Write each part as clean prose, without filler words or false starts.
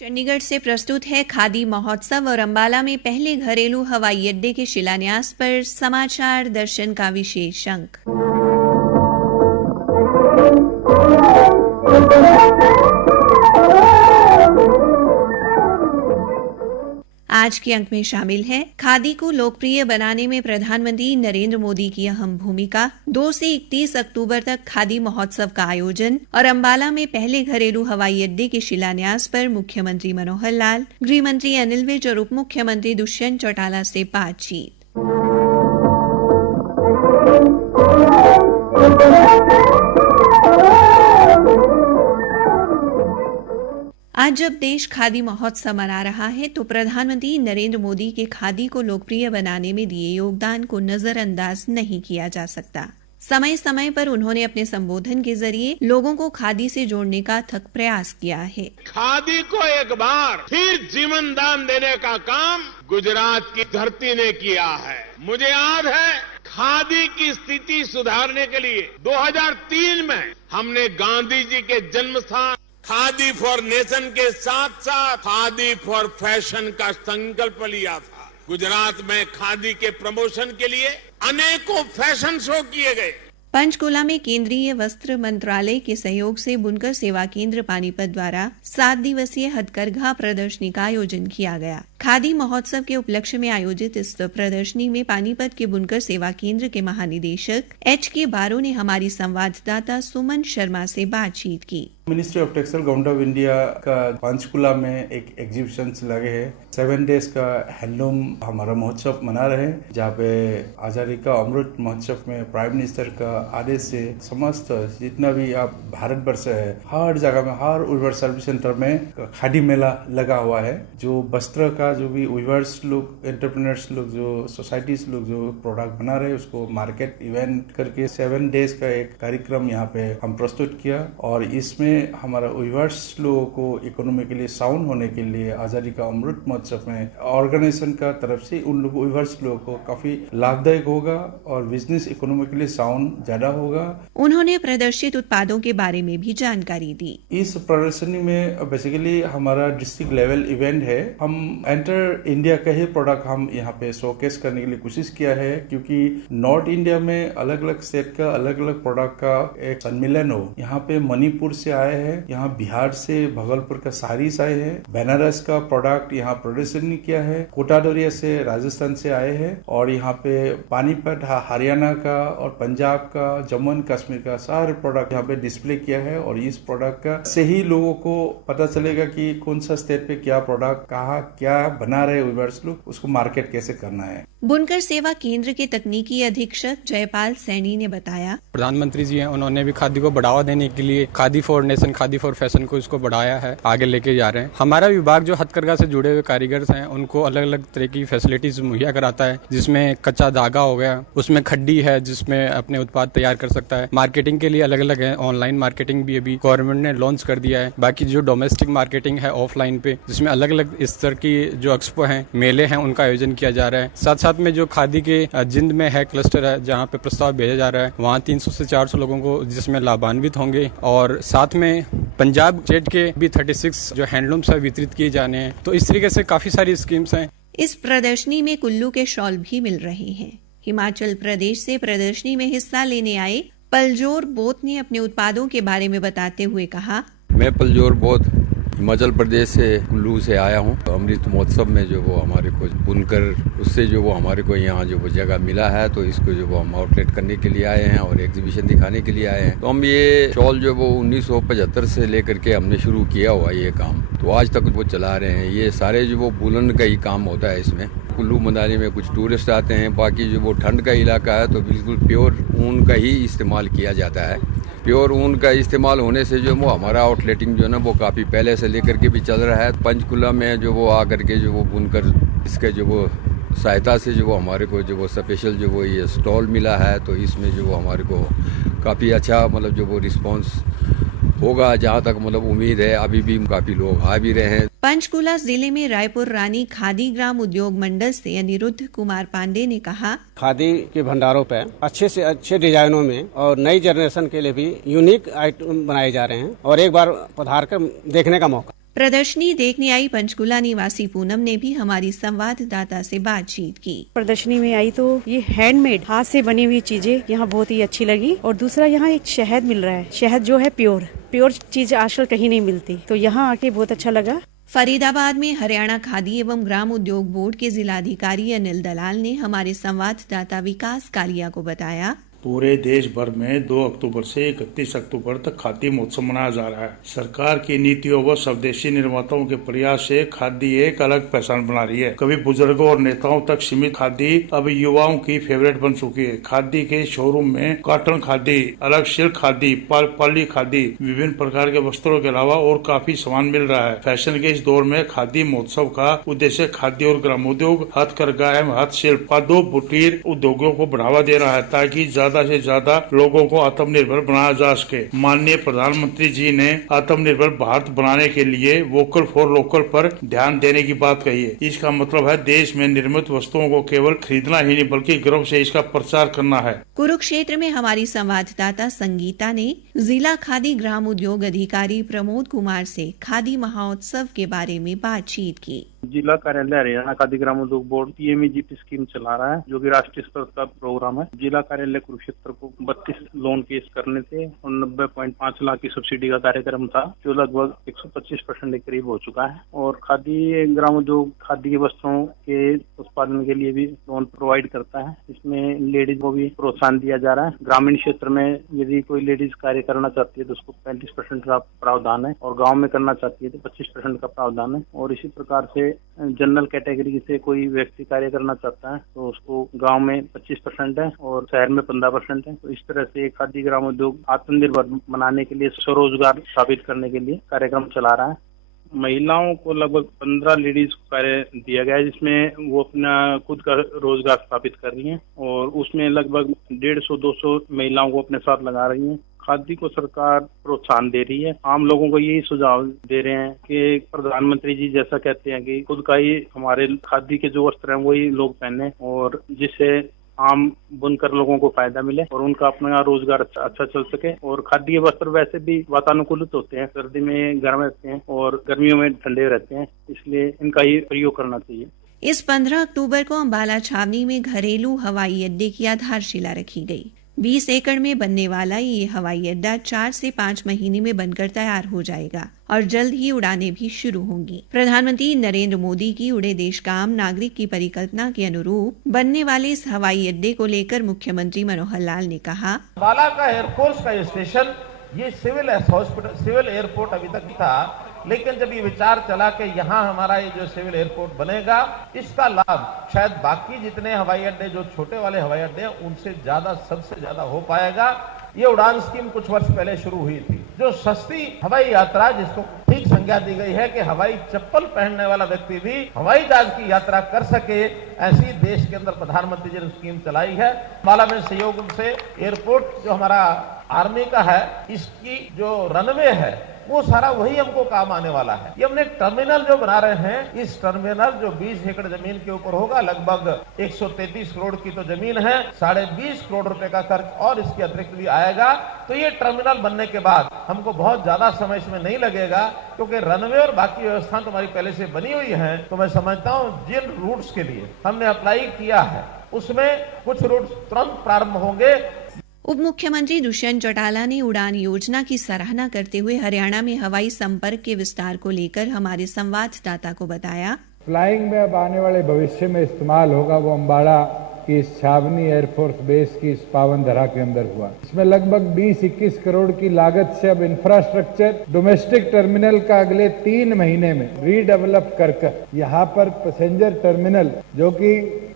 चंडीगढ़ से प्रस्तुत है खादी महोत्सव और अंबाला में पहले घरेलू हवाई अड्डे के शिलान्यास पर समाचार दर्शन का विशेष अंक। आज के अंक में शामिल है खादी को लोकप्रिय बनाने में प्रधानमंत्री नरेंद्र मोदी की अहम भूमिका, 2 से 31 अक्टूबर तक खादी महोत्सव का आयोजन और अंबाला में पहले घरेलू हवाई अड्डे के शिलान्यास पर मुख्यमंत्री मनोहर लाल, गृह मंत्री अनिल विज और उप मुख्यमंत्री दुष्यंत चौटाला से बातचीत। आज जब देश खादी महोत्सव मना रहा है तो प्रधानमंत्री नरेंद्र मोदी के खादी को लोकप्रिय बनाने में दिए योगदान को नजरअंदाज नहीं किया जा सकता। समय समय पर उन्होंने अपने संबोधन के जरिए लोगों को खादी से जोड़ने का अथक प्रयास किया है। खादी को एक बार फिर जीवन दान देने का काम गुजरात की धरती ने किया है। मुझे याद है खादी की स्थिति सुधारने के लिए 2003 में हमने गांधी जी के जन्म स्थान खादी फॉर नेशन के साथ साथ खादी फॉर फैशन का संकल्प लिया था। गुजरात में खादी के प्रमोशन के लिए अनेकों फैशन शो किए गए। पंचकुला में केंद्रीय वस्त्र मंत्रालय के सहयोग से बुनकर सेवा केंद्र पानीपत द्वारा 7 दिवसीय हथकरघा प्रदर्शनी का आयोजन किया गया। खादी महोत्सव के उपलक्ष्य में आयोजित इस प्रदर्शनी में पानीपत के बुनकर सेवा केंद्र के महानिदेशक HK बारो ने हमारी संवाददाता सुमन शर्मा से बातचीत की। Ministry of textile government of India का पंचकुला में एक एग्जीबिशन लगे है। 7 डेज का हैंडलूम हमारा महोत्सव मना रहे हैं, जहाँ पे आजादी का अमृत महोत्सव में प्राइम मिनिस्टर का आदेश से समस्त जितना भी आप भारत वर्ष है, हर जगह में, हर वीवर सर्विस सेंटर में खादी मेला लगा हुआ है। जो वस्त्र का जो भी वीवर्स लोग, एंटरप्रेन्योर्स लोग, जो सोसाइटीज लोग जो प्रोडक्ट बना रहे हैं उसको मार्केट इवेंट करके 7 डेज का एक कार्यक्रम यहाँ पे हम प्रस्तुत किया। और इसमें हमारा वीवर्स लोगों को इकोनॉमिकली साउंड होने के लिए आजादी का अमृत महोत्सव में ऑर्गेनाइजेशन का तरफ से उन लोगों वीवर्स लोगों को काफी लाभदायक होगा और बिजनेस इकोनॉमिकली साउंड ज्यादा होगा। उन्होंने प्रदर्शित उत्पादों के बारे में भी जानकारी दी। इस प्रदर्शनी में बेसिकली हमारा डिस्ट्रिक्ट लेवल इवेंट है। हम एंटर इंडिया का ही प्रोडक्ट हम यहाँ पे शोकेस करने के लिए कोशिश किया है, क्योंकि नॉर्थ इंडिया में अलग अलग स्टेट का अलग अलग प्रोडक्ट का एक सम्मिलन हो। यहाँ पे मणिपुर से आए हैं, यहाँ बिहार से भागलपुर का साड़ीज आए हैं, बनारस का प्रोडक्ट यहाँ प्रदर्शनी किया है, कोटाडोरिया से राजस्थान से आए हैं और यहाँ पे पानीपत हरियाणा का और पंजाब का, जम्मू एंड कश्मीर का सारे प्रोडक्ट यहाँ पे डिस्प्ले किया है। और इस प्रोडक्ट का से ही लोगों को पता चलेगा कि कौन सा स्टेट पे क्या प्रोडक्ट कहाँ क्या बना रहे वीवर्स लोग, उसको मार्केट कैसे करना है। बुनकर सेवा केंद्र के तकनीकी अधीक्षक जयपाल सैनी ने बताया, प्रधानमंत्री जी हैं, उन्होंने भी खादी को बढ़ावा देने के लिए khadi for nation, khadi for fashion को इसको बढ़ाया है, आगे लेके जा रहे हैं। हमारा विभाग जो हथकरघा से जुड़े हुए कारीगर हैं उनको अलग अलग तरह की फैसिलिटीज मुहैया कराता है, जिसमें कच्चा धागा हो गया, उसमें खड्डी है जिसमें अपने उत्पाद तैयार कर सकता है। मार्केटिंग के लिए अलग अलग है, ऑनलाइन मार्केटिंग भी अभी गवर्नमेंट ने लॉन्च कर दिया है। बाकी जो डोमेस्टिक मार्केटिंग है ऑफलाइन पे, जिसमें अलग अलग स्तर की जो एक्सपो हैं, मेले हैं, उनका आयोजन किया जा रहा है। साथ साथ में जो खादी के जिंद में है क्लस्टर है, जहाँ पे प्रस्ताव भेजा जा रहा है, वहाँ 300 से 400 लोगों को जिसमें लाभान्वित होंगे। और साथ में पंजाब स्टेट के भी 36 जो हैंडलूम्स है वितरित किए जाने हैं। तो इस तरीके से काफी सारी स्कीम्स हैं। इस प्रदर्शनी में कुल्लू के शॉल भी मिल रहे हैं। हिमाचल प्रदेश से प्रदर्शनी में हिस्सा लेने आए पलजोर बोत ने अपने उत्पादों के बारे में बताते हुए कहा, मैं पलजोर बोत हिमाचल प्रदेश से कुल्लू से आया हूँ। अमृत महोत्सव में जो वो हमारे को बुनकर उससे जो वो हमारे को यहाँ जो वो जगह मिला है, तो इसको जो वो हम आउटलेट करने के लिए आए हैं और एग्जीबिशन दिखाने के लिए आए हैं। तो हम ये शॉल जो वो 1975 से लेकर के हमने शुरू किया हुआ ये काम, तो आज तक वो चला रहे हैं। ये सारे जो वो वूलन का ही काम होता है इसमें। कुल्लू मनाली में कुछ टूरिस्ट आते हैं, बाकी जो वो ठंड का इलाका है तो बिल्कुल प्योर ऊन का ही इस्तेमाल किया जाता है। प्योर ऊन का इस्तेमाल होने से जो वो हमारा आउटलेटिंग जो है ना वो काफ़ी पहले से लेकर के भी चल रहा है। पंचकुला में जो वो आकर के जो वो बुनकर इसके जो वो सहायता से जो वो हमारे को जो वो स्पेशल जो वो ये स्टॉल मिला है, तो इसमें जो वो हमारे को काफ़ी अच्छा मतलब जो वो रिस्पॉन्स होगा, जहाँ तक मतलब उम्मीद है। अभी भी काफी लोग आ भी रहे हैं। पंचकुला जिले में रायपुर रानी खादी ग्राम उद्योग मंडल से अनिरुद्ध कुमार पांडे ने कहा, खादी के भंडारों पर अच्छे से अच्छे डिजाइनों में और नई जनरेशन के लिए भी यूनिक आइटम बनाए जा रहे हैं और एक बार पधार कर देखने का मौका। प्रदर्शनी देखने आई पंचकुला निवासी पूनम ने भी हमारी संवाददाता से बातचीत की। प्रदर्शनी में आई तो ये हैंडमेड हाथ से बनी हुई चीजें यहाँ बहुत ही अच्छी लगी और दूसरा यहाँ एक शहद मिल रहा है, शहद जो है प्योर चीज आजकल कहीं नहीं मिलती, तो यहाँ आके बहुत अच्छा लगा। फरीदाबाद में हरियाणा खादी एवं ग्राम उद्योग बोर्ड के जिलाधिकारी अनिल दलाल ने हमारे संवाददाता विकास कालिया को बताया, पूरे देश भर में 2 अक्टूबर से 31 अक्टूबर तक खादी महोत्सव मनाया जा रहा है। सरकार की नीतियों व स्वदेशी निर्माताओं के प्रयास से खादी एक अलग पहचान बना रही है। कभी बुजुर्गों और नेताओं तक सीमित खादी अब युवाओं की फेवरेट बन चुकी है। खादी के शोरूम में कॉटन खादी, अलग सिल्क खादी, पाली खादी, विभिन्न प्रकार के वस्त्रों के अलावा और काफी सामान मिल रहा है। फैशन के इस दौर में खादी महोत्सव का उद्देश्य खादी और ग्रामोद्योग, हथकरघा एवं हस्तशिल्प पादों बुटीर उद्योगों को बढ़ावा दे रहा है ताकि ज्यादा से ज्यादा लोगों को आत्मनिर्भर बनाया जा सके। माननीय प्रधानमंत्री जी ने आत्मनिर्भर भारत बनाने के लिए वोकल फॉर लोकल पर ध्यान देने की बात कही है। इसका मतलब है देश में निर्मित वस्तुओं को केवल खरीदना ही नहीं बल्कि गर्व से इसका प्रचार करना है। कुरुक्षेत्र में हमारी संवाददाता संगीता ने जिला खादी ग्राम उद्योग अधिकारी प्रमोद कुमार से खादी महोत्सव के बारे में बातचीत की। जिला कार्यालय हरियाणा खादी ग्राम उद्योग बोर्ड PMEGP स्कीम चला रहा है, जो कि राष्ट्रीय स्तर का प्रोग्राम है। जिला कार्यालय कुरुक्षेत्र को 32 लोन केस करने थे और 90.5 लाख की सब्सिडी का कार्यक्रम था, जो लगभग 125% के करीब हो चुका है। और खादी ग्राम उद्योग खादी के वस्त्रों के उत्पादन के लिए भी लोन प्रोवाइड करता है। इसमें लेडीज को भी प्रोत्साहन दिया जा रहा है। ग्रामीण क्षेत्र में यदि कोई लेडीज कार्य करना चाहती है तो उसको 35% का प्रावधान है और गाँव में करना चाहती है तो 25% का प्रावधान है। और इसी प्रकार से जनरल कैटेगरी से कोई व्यक्ति कार्य करना चाहता है तो उसको गांव में 25% है और शहर में 15% है। तो इस तरह से खादी ग्राम उद्योग आत्मनिर्भर बनाने के लिए, स्वरोजगार स्थापित करने के लिए कार्यक्रम चला रहा है। महिलाओं को लगभग 15 लेडीज को कार्य दिया गया है, जिसमें वो अपना खुद का रोजगार स्थापित कर रही हैं और उसमें लगभग 150-200 महिलाओं को अपने साथ लगा रही हैं। खादी को सरकार प्रोत्साहन दे रही है। आम लोगों को यही सुझाव दे रहे हैं कि प्रधानमंत्री जी जैसा कहते हैं कि खुद का ही हमारे खादी के जो वस्त्र हैं वही लोग पहने और जिससे आम बुनकर लोगों को फायदा मिले और उनका अपना रोजगार अच्छा चल सके। और खादी के वस्त्र वैसे भी वातानुकूलित होते हैं, सर्दी में गर्म रहते हैं और गर्मियों में ठंडे रहते हैं, इसलिए इनका ही प्रयोग करना चाहिए। इस 15 अक्टूबर को अंबाला छावनी में घरेलू हवाई अड्डे की आधारशिला रखी गई। 20 एकड़ में बनने वाला ये हवाई अड्डा 4 से 5 महीने में बनकर तैयार हो जाएगा और जल्द ही उड़ानें भी शुरू होंगी। प्रधानमंत्री नरेंद्र मोदी की उड़े देश का आम नागरिक की परिकल्पना के अनुरूप बनने वाले इस हवाई अड्डे को लेकर मुख्यमंत्री मनोहर लाल ने कहा, अंबाला का एयरफोर्स का स्टेशन ये सिविल एयरपोर्ट अभी तक था, लेकिन जब ये विचार चला कि यहाँ हमारा ये जो सिविल एयरपोर्ट बनेगा, इसका लाभ शायद बाकी जितने हवाई अड्डे जो छोटे वाले हवाई अड्डे हैं उनसे ज्यादा, सबसे ज्यादा हो पाएगा। ये उड़ान स्कीम कुछ वर्ष पहले शुरू हुई थी, जो सस्ती हवाई यात्रा, जिसको ठीक संज्ञा दी गई है कि हवाई चप्पल पहनने वाला व्यक्ति भी हवाई जहाज की यात्रा कर सके, ऐसी देश के अंदर प्रधानमंत्री जी ने स्कीम चलाई है। अंबाला में सहयोग से एयरपोर्ट जो हमारा आर्मी का है, इसकी जो रनवे है वो सारा वही हमको काम आने वाला है। ये हमने टर्मिनल जो बना रहे हैं, इस टर्मिनल जो 20 एकड़ जमीन के ऊपर होगा, लगभग 133 करोड़ की तो जमीन है, 2.5 करोड़ रुपए का खर्च और इसके अतिरिक्त भी आएगा। तो ये टर्मिनल बनने के बाद हमको बहुत ज्यादा समय इसमें नहीं लगेगा, क्योंकि रनवे और बाकी व्यवस्था तो हमारी पहले से बनी हुई है। तो मैं समझता हूँ जिन रूट्स के लिए हमने अप्लाई किया है उसमें कुछ रूट्स तुरंत प्रारंभ होंगे। उप मुख्यमंत्री दुष्यंत चौटाला ने उड़ान योजना की सराहना करते हुए हरियाणा में हवाई संपर्क के विस्तार को लेकर हमारे संवाददाता को बताया, फ्लाइंग में अब आने वाले भविष्य में इस्तेमाल होगा वो अंबाला की इस छावनी एयरफोर्स बेस की इस पावन धरा के अंदर हुआ। इसमें लगभग 20-21 करोड़ की लागत से अब इंफ्रास्ट्रक्चर डोमेस्टिक टर्मिनल का अगले 3 महीने में रीडेवलप कर यहाँ पर पैसेंजर टर्मिनल, जो कि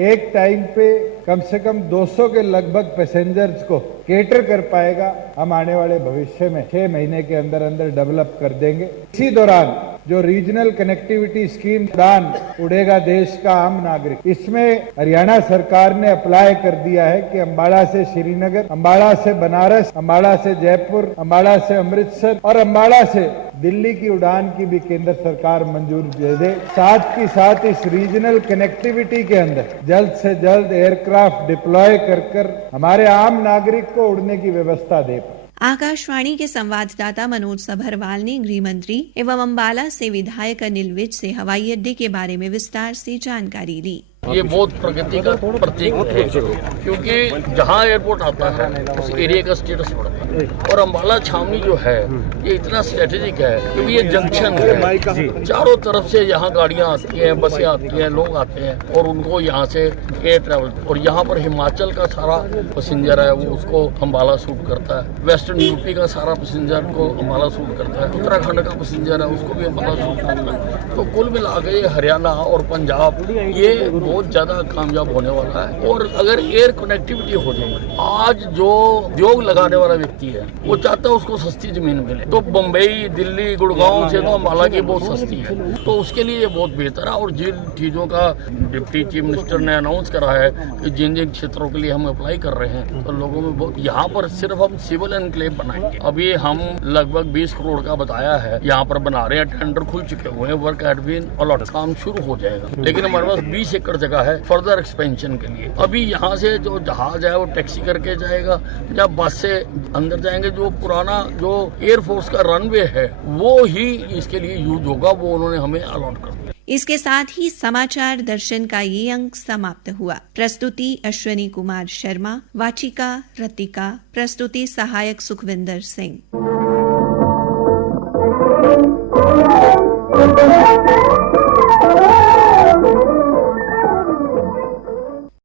एक टाइम पे कम से कम 200 के लगभग पैसेंजर्स को केटर कर पाएगा, हम आने वाले भविष्य में 6 महीने के अंदर अंदर डेवलप कर देंगे। इसी दौरान जो रीजनल कनेक्टिविटी स्कीम उड़ान उड़ेगा देश का आम नागरिक, इसमें हरियाणा सरकार ने अप्लाई कर दिया है कि अंबाला से श्रीनगर, अंबाला से बनारस, अंबाला से जयपुर, अंबाला से अमृतसर और अंबाला से दिल्ली की उड़ान की भी केंद्र सरकार मंजूरी दे दे। साथ ही साथ इस रीजनल कनेक्टिविटी के अंदर जल्द से जल्द एयरक्राफ्ट डिप्लॉय कर हमारे आम नागरिक को उड़ने की व्यवस्था दे। आकाशवाणी के संवाददाता मनोज सभरवाल ने गृह मंत्री एवं अम्बाला से विधायक अनिल विज से हवाई अड्डे के बारे में विस्तार से जानकारी ली। ये बहुत प्रगति का प्रतीक है, क्योंकि जहाँ एयरपोर्ट आता है उस एरिया का स्टेटस बढ़ता है। और अम्बाला छावनी जो है ये इतना स्ट्रेटेजिक है क्योंकि ये जंक्शन है, चारों तरफ से यहाँ गाड़ियाँ आती हैं, बसें आती हैं, लोग आते हैं और उनको यहाँ से एयर ट्रैवल, और यहाँ पर हिमाचल का सारा पैसेंजर है वो उसको अम्बाला सूट करता है, वेस्टर्न यूपी का सारा पैसेंजर को अम्बाला सूट करता है, उत्तराखंड का पैसेंजर है उसको भी अम्बाला सूट करता है। तो कुल मिला के हरियाणा और पंजाब ये बहुत ज्यादा कामयाब होने वाला है। और अगर एयर कनेक्टिविटी हो जाए, आज जो उद्योग लगाने वाला व्यक्ति है वो चाहता है उसको सस्ती जमीन मिले, तो बम्बई, दिल्ली, गुड़गांव से तो अम्बाला की बहुत सस्ती है, तो उसके लिए ये बहुत बेहतर है। और जिन चीजों का डिप्टी चीफ मिनिस्टर ने अनाउंस करा है कि जिन जिन क्षेत्रों के लिए हम अप्लाई कर रहे हैं, तो लोगों में बहुत, यहाँ पर सिर्फ हम सिविल एनक्लेव बनाएंगे। अभी हम लगभग 20 करोड़ का बताया है, यहाँ पर बना रहे हैं, टेंडर खुल चुके हुए हैं, वर्क हैड बीन अलॉट, काम शुरू हो जाएगा। लेकिन हमारे पास 20 एकड़ जगह है फर्दर एक्सपेंशन के लिए। अभी यहाँ से जो जहाज है वो टैक्सी करके जाएगा या बस से अंदर जाएंगे। जो पुराना जो एयरफोर्स का रनवे है वो ही इसके लिए यूज होगा, वो उन्होंने हमें अलॉट कर दिया। इसके साथ ही समाचार दर्शन का ये अंक समाप्त हुआ। प्रस्तुति अश्विनी कुमार शर्मा, वाचिका रतिका, प्रस्तुति सहायक सुखविंदर सिंह।